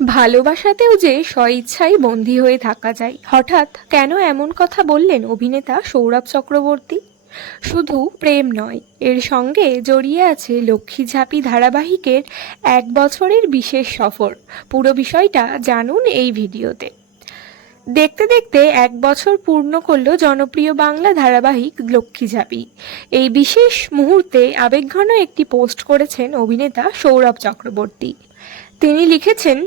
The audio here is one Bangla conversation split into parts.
ভালোবাসাতেও যে স্বইচ্ছায় বন্দী হয়ে থাকা যায়, হঠাৎ কেন এমন কথা বললেন অভিনেতা সৌরভ চক্রবর্তী? শুধু প্রেম নয়, এর সঙ্গে জড়িয়ে আছে লক্ষ্মী ঝাঁপি ধারাবাহিকের 1 বছরের বিশেষ সফর। পুরো বিষয়টা জানুন এই ভিডিওতে। দেখতে দেখতে 1 বছর পূর্ণ করল জনপ্রিয় বাংলা ধারাবাহিক লক্ষ্মী ঝাঁপি। এই বিশেষ মুহূর্তে আবেগঘন একটি পোস্ট করেছেন অভিনেতা সৌরভ চক্রবর্তী। তিনি লিখেছেন,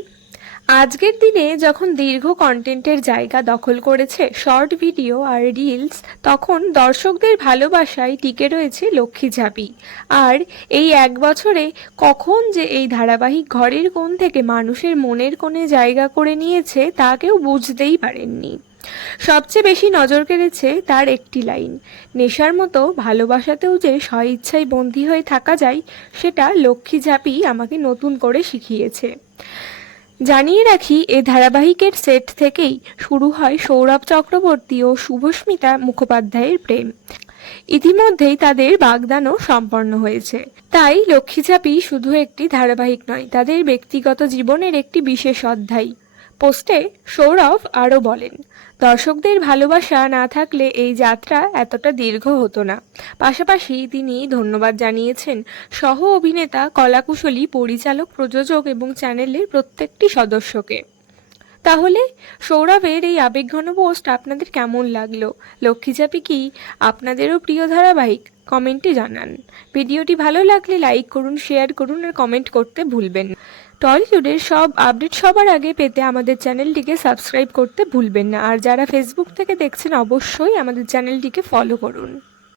আজকের দিনে যখন দীর্ঘ কন্টেন্টের জায়গা দখল করেছে শর্ট ভিডিও আর রিলস, তখন দর্শকদের ভালোবাসায় টিকে রয়েছে লক্ষ্মী ঝাঁপি। আর এই 1 বছরে কখন যে এই ধারাবাহিক ঘরের কোণ থেকে মানুষের মনের কোণে জায়গা করে নিয়েছে তা কেউ বুঝতেই পারেননি। সবচেয়ে বেশি নজর কেড়েছে তার একটি লাইন, নেশার মতো ভালোবাসাতেও যে স্বইচ্ছায় বন্দী হয়ে থাকা যায়, সেটা লক্ষ্মী ঝাঁপি আমাকে নতুন করে শিখিয়েছে। জানিয়ে রাখি, এ ধারাবাহিকের সেট থেকেই শুরু হয় সৌরভ চক্রবর্তী ও শুভস্মিতা মুখোপাধ্যায়ের প্রেম। ইতিমধ্যেই তাদের বাগদানও সম্পন্ন হয়েছে। তাই লক্ষ্মী ঝাঁপি শুধু একটি ধারাবাহিক নয়, তাদের ব্যক্তিগত জীবনের একটি বিশেষ অধ্যায়। পোস্টে সৌরভ আরও বলেন, দর্শকদের ভালোবাসা না থাকলে এই যাত্রা এতটা দীর্ঘ হতো না। পাশাপাশি তিনি ধন্যবাদ জানিয়েছেন সহ অভিনেতা, কলাকুশলী, পরিচালক, প্রযোজক এবং চ্যানেলের প্রত্যেকটি সদস্যকে। তাহলে সৌরভের এই আবেগঘন পোস্ট আপনাদের কেমন লাগলো? লক্ষ্মী ঝাঁপি কি আপনাদেরও প্রিয় ধারাবাহিক? কমেন্টে জানান। ভিডিওটি ভালো লাগলে লাইক করুন, শেয়ার করুন আর কমেন্ট করতে ভুলবেন না। টলিউডের সব আপডেট সবার আগে পেতে আমাদের চ্যানেলটিকে সাবস্ক্রাইব করতে ভুলবেন না। আর যারা ফেসবুক থেকে দেখছেন, অবশ্যই আমাদের চ্যানেলটিকে ফলো করুন।